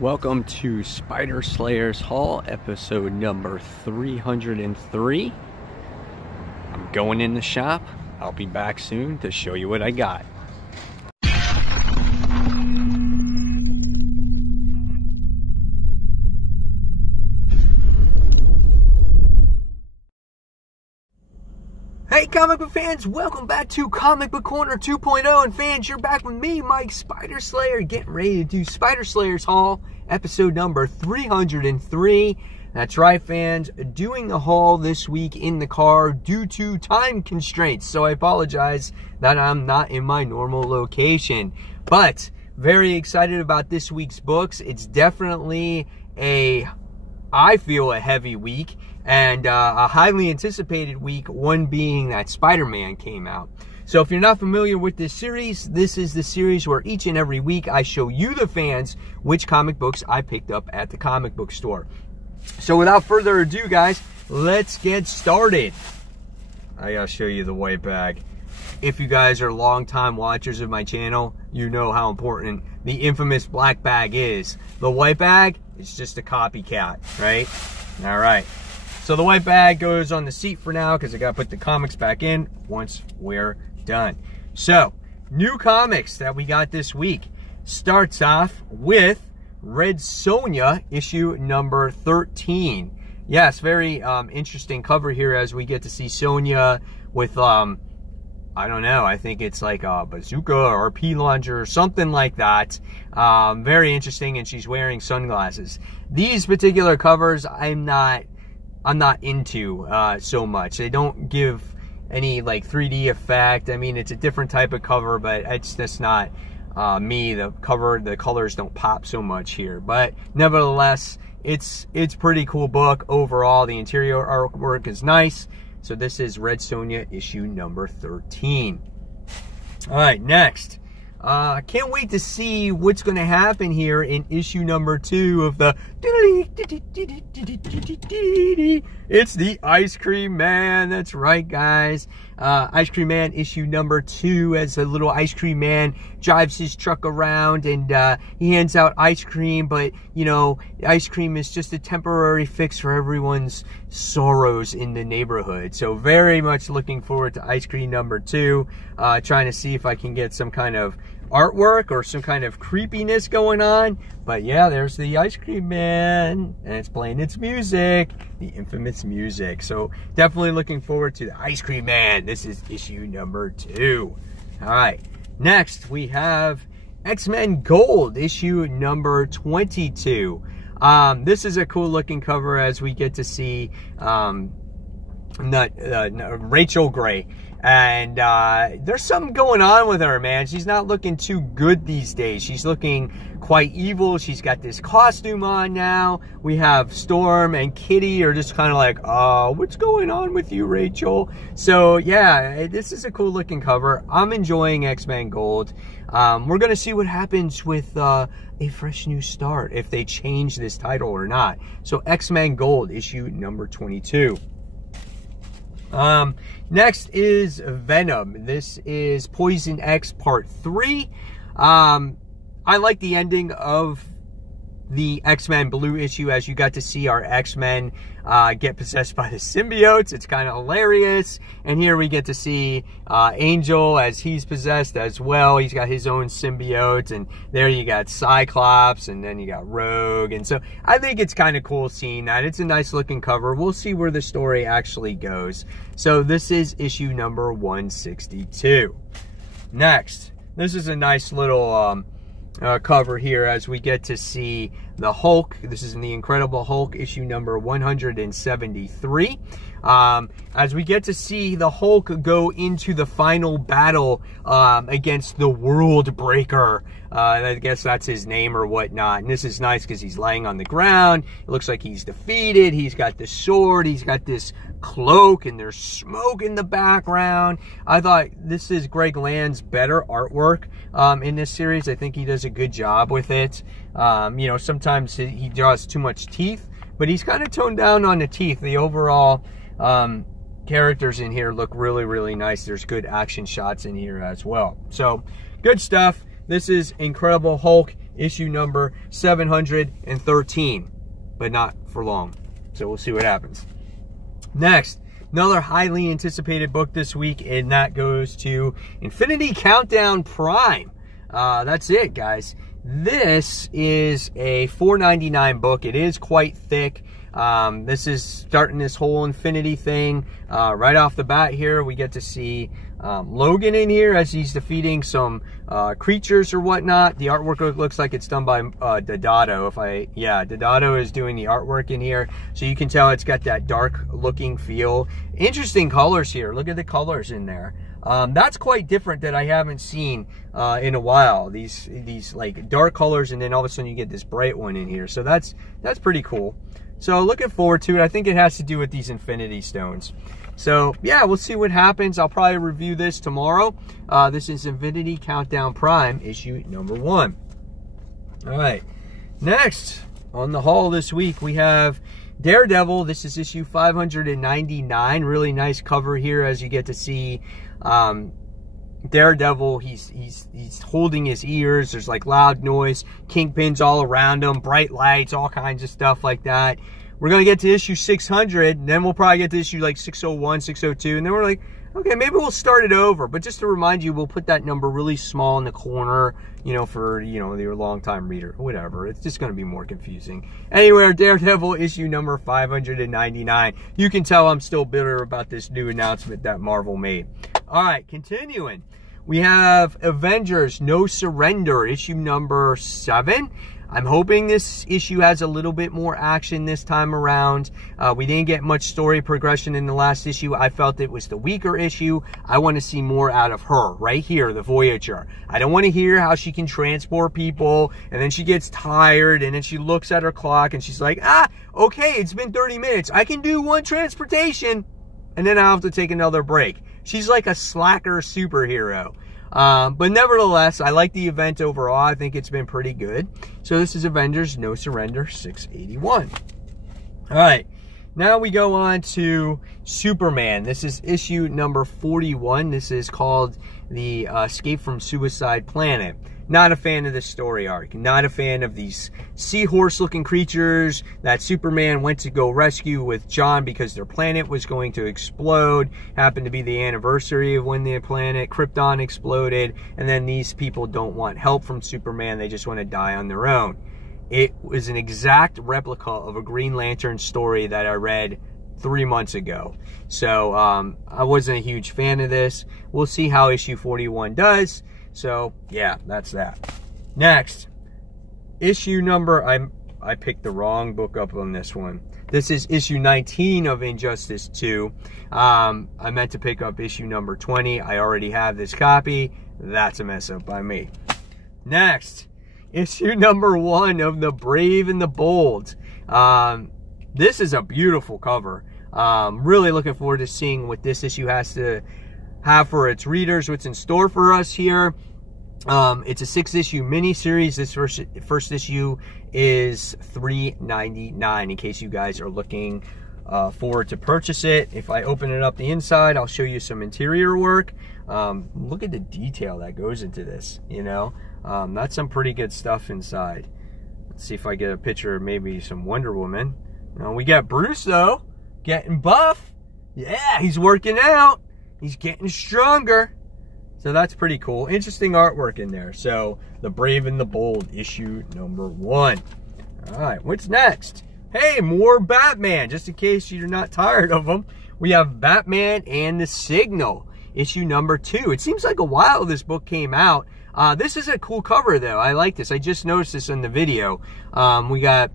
Welcome to Spider Slayers Haul, episode number 303. I'm going in the shop. I'll be back soon to show you what I got. Hey comic book fans, welcome back to Comic Book Corner 2.0, and fans, you're back with me, Mike Spider Slayer, getting ready to do Spider Slayers Haul, episode number 303. That's right, fans, doing a haul this week in the car due to time constraints, so I apologize that I'm not in my normal location, but very excited about this week's books. It's definitely I feel a heavy week, and a highly anticipated week, one being that Spider-Man came out. So if you're not familiar with this series, this is the series where each and every week I show you, the fans, which comic books I picked up at the comic book store. So without further ado, guys, let's get started. I gotta show you the white bag. If you guys are longtime watchers of my channel, you know how important the infamous black bag is. The white bag is just a copycat, right? All right. So the white bag goes on the seat for now because I got to put the comics back in once we're done. So, new comics that we got this week starts off with Red Sonja, issue number 13. Yes, very interesting cover here as we get to see Sonja with, I don't know, I think it's like a bazooka or a pea launcher or something like that. Very interesting, and she's wearing sunglasses. These particular covers, I'm not into so much. They don't give any like 3D effect. I mean, it's a different type of cover, but it's just not me. The colors don't pop so much here. But nevertheless, it's pretty cool book overall. The interior artwork is nice. So this is Red Sonja issue number 13. All right, next. Can't wait to see what's going to happen here in issue number 2 of the... It's the Ice Cream Man. That's right, guys. Ice Cream Man issue number 2, as a little Ice Cream Man drives his truck around and he hands out ice cream, but, you know, ice cream is just a temporary fix for everyone's sorrows in the neighborhood. So very much looking forward to Ice Cream number 2, trying to see if I can get some kind of artwork or some kind of creepiness going on. But yeah, there's the Ice Cream Man, and it's playing its music, the infamous music. So definitely looking forward to the Ice Cream Man. This is issue number 2. All right, next we have X-Men Gold issue number 22. This is a cool looking cover as we get to see Rachel Gray. And there's something going on with her, man. She's not looking too good these days. She's looking quite evil. She's got this costume on now. We have Storm and Kitty are just kind of like, what's going on with you, Rachel? So yeah, this is a cool looking cover. I'm enjoying X-Men Gold. We're going to see what happens with A Fresh New Start, if they change this title or not. So X-Men Gold issue number 22. Next is Venom. This is Poison X Part 3. I like the ending of the X-Men Blue issue as you got to see our X-Men get possessed by the symbiotes. It's kind of hilarious. And here we get to see Angel as he's possessed as well. He's got his own symbiote. And there you got Cyclops, and then you got Rogue. And so I think it's kind of cool seeing that. It's a nice looking cover. We'll see where the story actually goes. So this is issue number 162. Next, this is a nice little... cover here as we get to see the Hulk. This is in the Incredible Hulk issue number 173. As we get to see the Hulk go into the final battle against the World Breaker. I guess that's his name or whatnot. And this is nice because he's laying on the ground. It looks like he's defeated. He's got the sword. He's got this cloak, and there's smoke in the background. I thought this is Greg Land's better artwork in this series. I think he does a good job with it. You know, sometimes he draws too much teeth, but he's kind of toned down on the teeth. The overall characters in here look really, really nice. There's good action shots in here as well. So, good stuff. This is Incredible Hulk issue number 713, but not for long. So we'll see what happens. Next, another highly anticipated book this week, and that goes to Infinity Countdown Prime. That's it, guys. This is a $4.99 book. It is quite thick. This is starting this whole Infinity thing. Right off the bat here, we get to see Logan in here as he's defeating some creatures or whatnot. The artwork looks like it's done by Deodato. Deodato is doing the artwork in here. So you can tell it's got that dark looking feel. Interesting colors here. Look at the colors in there. That's quite different that I haven't seen in a while. These like dark colors, and then all of a sudden you get this bright one in here. So that's pretty cool. So looking forward to it. I think it has to do with these Infinity Stones. So yeah, we'll see what happens. I'll probably review this tomorrow. This is Infinity Countdown Prime, issue number 1. All right, next on the haul this week, we have Daredevil. This is issue 599. Really nice cover here as you get to see Daredevil. He's holding his ears. There's like loud noise, kingpins all around him, bright lights, all kinds of stuff like that. We're going to get to issue 600, and then we'll probably get to issue like 601, 602, and then we're like, okay, maybe we'll start it over. But just to remind you, we'll put that number really small in the corner, you know, for, you know, your longtime reader, whatever. It's just going to be more confusing. Anyway, Daredevil issue number 599. You can tell I'm still bitter about this new announcement that Marvel made. All right, continuing. We have Avengers No Surrender, issue number 7. I'm hoping this issue has a little bit more action this time around. We didn't get much story progression in the last issue. I felt it was the weaker issue. I want to see more out of her right here, the Voyager. I don't want to hear how she can transport people, and then she gets tired, and then she looks at her clock, and she's like, okay, it's been 30 minutes. I can do one transportation, and then I'll have to take another break. She's like a slacker superhero. But nevertheless, I like the event overall. I think it's been pretty good. So this is Avengers No Surrender 681. All right, now we go on to Superman. This is issue number 41. This is called The Escape from Suicide Planet. Not a fan of this story arc. Not a fan of these seahorse-looking creatures that Superman went to go rescue with John because their planet was going to explode. Happened to be the anniversary of when the planet Krypton exploded. And then these people don't want help from Superman. They just want to die on their own. It was an exact replica of a Green Lantern story that I read 3 months ago. So I wasn't a huge fan of this. We'll see how issue 41 does. So, yeah, that's that. Next, issue number, I picked the wrong book up on this one. This is issue 19 of Injustice 2. I meant to pick up issue number 20. I already have this copy. That's a mess up by me. Next, issue number 1 of The Brave and the Bold. This is a beautiful cover. Really looking forward to seeing what this issue has to have for its readers, what's in store for us here. It's a 6-issue miniseries. This first issue is $3.99 in case you guys are looking forward to purchase it. If I open it up the inside, I'll show you some interior work. Look at the detail that goes into this, you know. That's some pretty good stuff inside. Let's see if I get a picture of maybe some Wonder Woman. We got Bruce, though, getting buff. Yeah, he's working out. He's getting stronger. So that's pretty cool. Interesting artwork in there. So, The Brave and the Bold, issue number 1. All right, what's next? Hey, more Batman. Just in case you're not tired of them, we have Batman and the Signal, issue number 2. It seems like a while this book came out. This is a cool cover, though. I like this. I just noticed this in the video. We got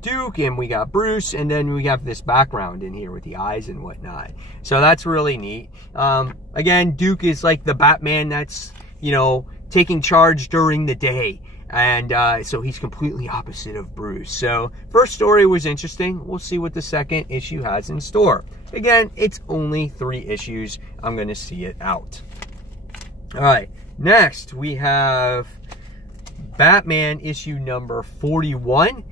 Duke, and we got Bruce, and then we have this background in here with the eyes and whatnot. So that's really neat. Again, Duke is like the Batman that's, you know, taking charge during the day. And so he's completely opposite of Bruce. So first story was interesting. We'll see what the second issue has in store. Again, it's only 3 issues. I'm going to see it out. All right. Next, we have Batman issue number 41.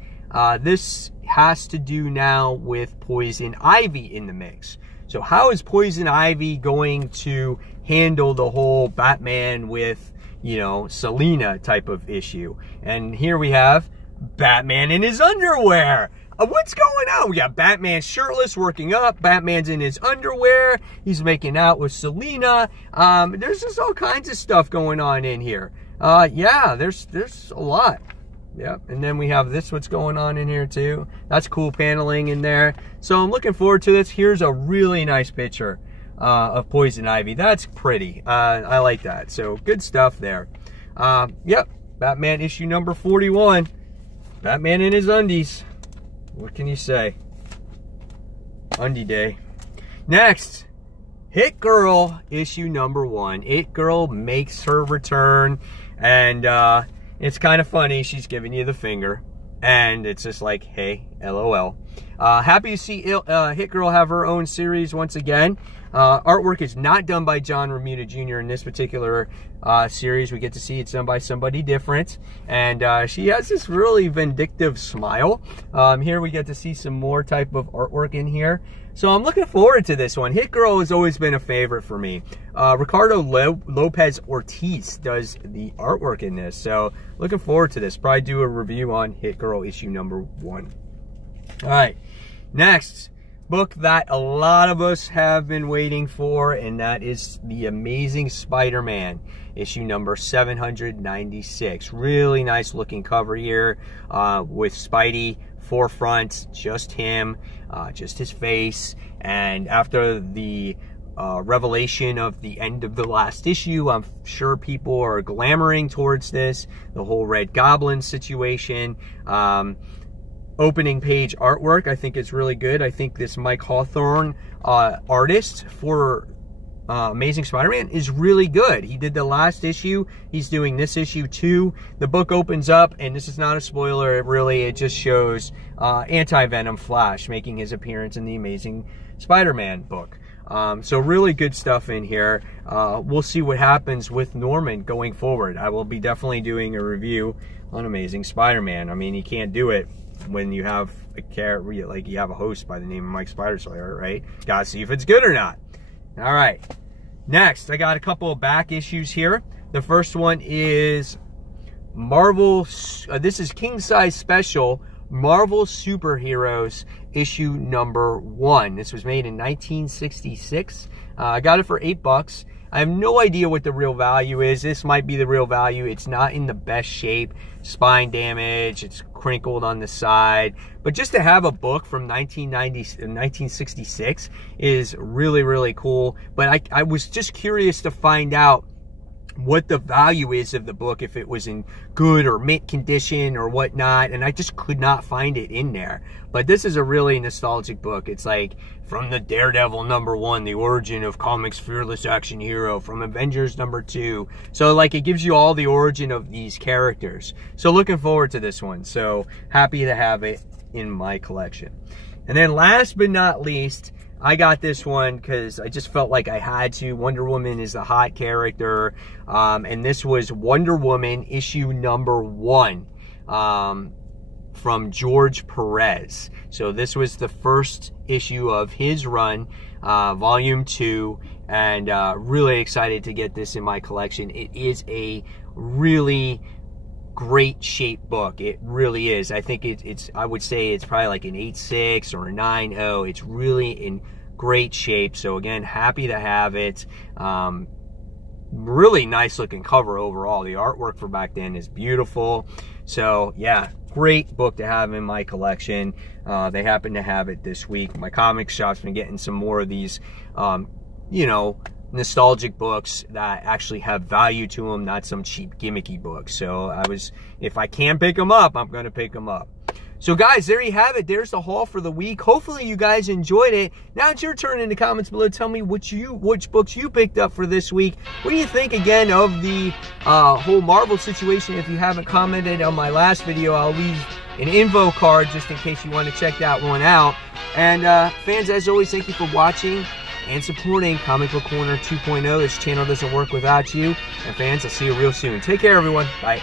This has to do now with Poison Ivy in the mix. So how is Poison Ivy going to handle the whole Batman with, you know, Selina type of issue. And here we have Batman in his underwear. What's going on? We got Batman shirtless working up. Batman's in his underwear. He's making out with Selina. There's just all kinds of stuff going on in here. Yeah, there's a lot. Yep, and then we have this, what's going on in here too. That's cool paneling in there. So I'm looking forward to this. Here's a really nice picture of Poison Ivy. That's pretty. I like that. So good stuff there. Yep, Batman issue number 41. Batman in his undies. What can you say? Undie Day. Next, Hit Girl issue number 1. It Girl makes her return, and it's kind of funny. She's giving you the finger, and it's just like, hey, LOL. Happy to see Hit Girl have her own series once again. Artwork is not done by John Romita Jr. in this particular series. We get to see it's done by somebody different. And she has this really vindictive smile. Here we get to see some more type of artwork in here. So I'm looking forward to this one. Hit Girl has always been a favorite for me. Ricardo Lopez Ortiz does the artwork in this. So looking forward to this. Probably do a review on Hit Girl issue number 1. All right, next book that a lot of us have been waiting for, and that is The Amazing Spider-Man issue number 796. Really nice looking cover here with Spidey forefront, just him, just his face. And after the revelation of the end of the last issue, I'm sure people are glamoring towards this, the whole Red Goblin situation. Opening page artwork, I think it's really good. I think this Mike Hawthorne artist for Amazing Spider-Man is really good. He did the last issue. He's doing this issue too. The book opens up, and this is not a spoiler. It just shows Anti-Venom Flash making his appearance in the Amazing Spider-Man book. So really good stuff in here. We'll see what happens with Norman going forward. I will be definitely doing a review on Amazing Spider-Man. I mean, you can't do it when you have a character, like you have a host by the name of Mike Spiderslayer, right? Gotta see if it's good or not. All right, next I got a couple of back issues here. The first one is Marvel, this is King Size Special, Marvel Superheroes issue number 1. This was made in 1966. I got it for $8. I have no idea what the real value is. This might be the real value. It's not in the best shape. Spine damage. It's crinkled on the side. But just to have a book from 1966 is really, really cool. But I was just curious to find out what the value is of the book, if it was in good or mint condition or whatnot, and I just could not find it in there. But this is a really nostalgic book. It's like from the Daredevil number 1, the origin of comics fearless action hero, from Avengers number 2. So like it gives you all the origin of these characters. So looking forward to this one. So happy to have it in my collection. And then last but not least, I got this one because I just felt like I had to. Wonder Woman is the hot character. And this was Wonder Woman issue number 1 from George Perez. So this was the first issue of his run, volume 2. And really excited to get this in my collection. It is a really great shape book. It really is. I think it's I would say it's probably like an 8.6 or a 9.0. It's really in great shape. So again, happy to have it. Really nice looking cover overall. The artwork for back then is beautiful. So yeah, great book to have in my collection. They happen to have it this week. My comic shop's been getting some more of these you know, nostalgic books that actually have value to them, not some cheap gimmicky books. So if I can pick them up, I'm going to pick them up. So guys, there you have it. There's the haul for the week. Hopefully you guys enjoyed it. Now it's your turn in the comments below. Tell me which books you picked up for this week. What do you think again of the whole Marvel situation? If you haven't commented on my last video, I'll leave an info card just in case you want to check that one out. And fans, as always, thank you for watching and supporting Comic Book Corner 2.0. This channel doesn't work without you. And fans, I'll see you real soon. Take care, everyone. Bye.